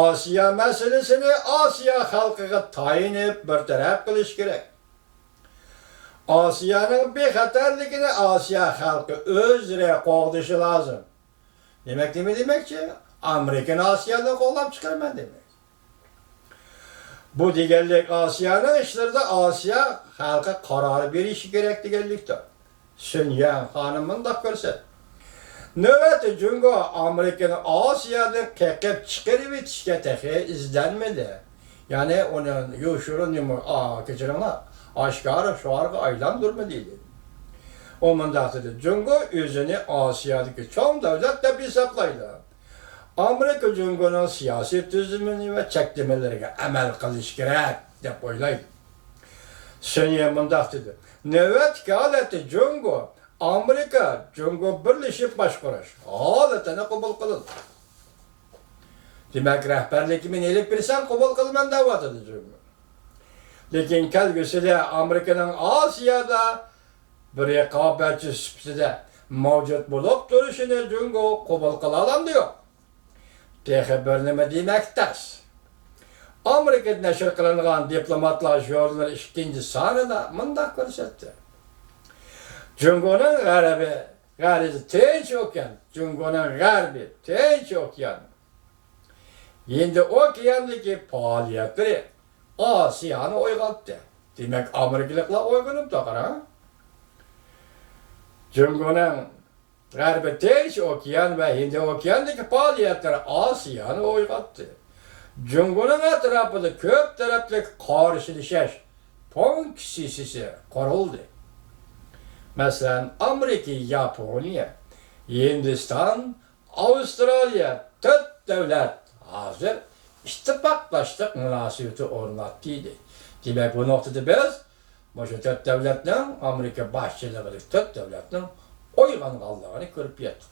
Asiya meselesini Asiya halkıga tayinip bir taraf kılış gerek. Asiya'nın bexatarligini Asiya halkı özüre qoğdışı lazım. Demek demekçi? Amerikan Asiya'da qoğlap çıkarma demek. Bu digerlik Asiya'nın işlerinde Asiya halka karar verişi gerek digerlikte. Sünyan hanımın da görsen. Növbeti Cungo Amerika'nın Asya'da kekep çıkarıp yetişke tehe izlenmedi. Yani onun yoşurun yumu geçirana aşkarı şuarı aylan durmadıydı. O mandatıda Cungo özünü Asya'daki çoğun devletle bir saplaydı. Amerika Cungo'nun siyasi düzümünü ve çeklemelerine emel kılış gerek deyip oylaydı. Sünyan mandatıda. Növbet aleti Cungo Amerika, Cungo birleşip başkuruş. Aletine kabul kılın. Demek rehberlikimin elip birsen kabul kılman davatıdır Cungo. Lekin kelgüsüyle Amerika'nın Asya'da bir rekabetçi süpside mevcut bulup duruşunu Cungo kabul kılalım diyor. Tehe bölünme demek ters. Amerika'da neşir kılınan diplomatlar jurnalın ikinci sanıda mındak görsetti. Cungo'nun garibi Tinç Okyan, Cungo'nun garibi Tinç Okyan. Şimdi okyandaki faaliyetleri Asya'nı oygattı. Demek Amerikalıkla oygunup da kara. Cungo'nun garibi Tinç Okyan ve Hindi Okyan'daki faaliyetleri Asya'nı oygattı. Cungo'nun etrafında köp taraflı karşılaşış, fonksiyisi kuruldu. Mesela Amerika, Japonya, Hindistan, Avustralya, 4 devlet hazır ittifaklaştık münasebeti ornattıydı. Demek bu noktada biz bu 4 devletten Amerika başçılığındaki 4 devletten oygan kaldığını görüp yettik.